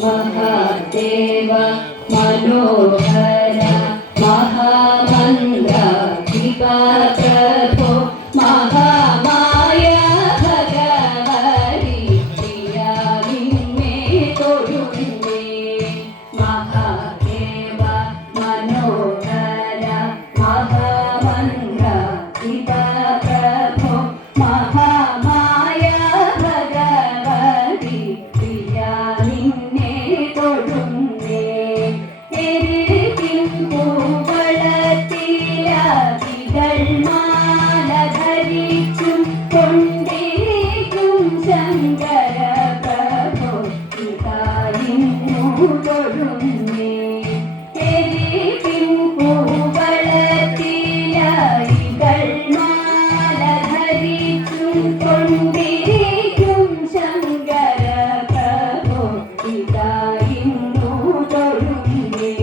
महादेव मनोहर महामंत्र कृपा प्रभो महामाया भगवती प्रिया निन्ने तोडुन्ने महादेव मनोहर महामंत्र कृपा प्रभो महामाया भगवती प्रिया निन्ने तोडुन्ने മാല ധരിച്ചും കൊണ്ടിരിക്കും ശങ്കര പ്രഭോ ഇതായിരുന്നു തൊഴുന്നേ പൂവളത്തിലായികൾ മാല ധരിച്ചും കൊണ്ടിരിക്കും ശങ്കര പ്രഭോ ഇതായിരുന്നു തൊഴുന്നേ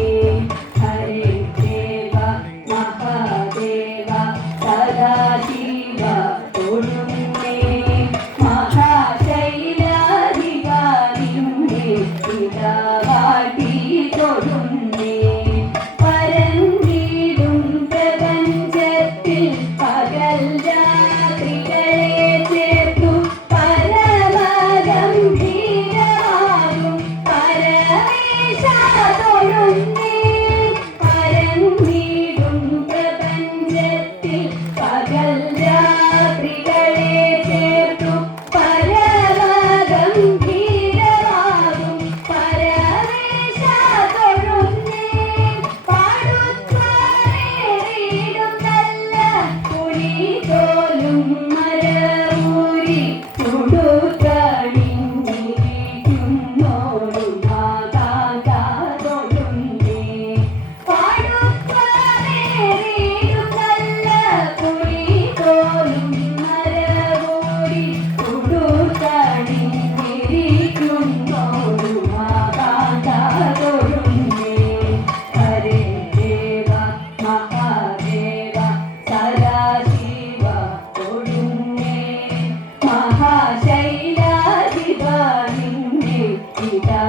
ഹരേ ദേവ മഹാദേവ സദാശിവ തൊഴുന്നേ മഹാശൈലാധികാരിന്നേ ഇതാവാട്ടി തൊഴുന്നേ പരന്നിടും പ്രപഞ്ചത്തിൽ പകൽ രാത്രികളെ ചേർത്തു പരമഗംഭീരമാകും പരമേശ തൊഴുന്നേ പരന്നിടും പ്രപഞ്ചത്തിൽ പകൽ രാത്രികളെ ചേർത്തു പരമഗംഭീരമാകും പരമേശ തൊഴുന്നേ പാടുത്വാനേറിടും നല്ല പുലിതോലും മരമൂരി ചുടുകണിഞ്ഞിരിക്കുന്നോരു മാതാ തൊഴുന്നേ പാടുത്വാനേറിടും നല്ല പുലിതോലും മരമൂരി ചുടുകണിഞ്ഞിരിക്കുന്നോരു മാതാ തൊഴുന്നേ ഹരേ ദേവ മഹാദേവ സദാശിവ തൊഴുന്നേ മഹാശൈലാധിപ നിന്നെ ഇതാ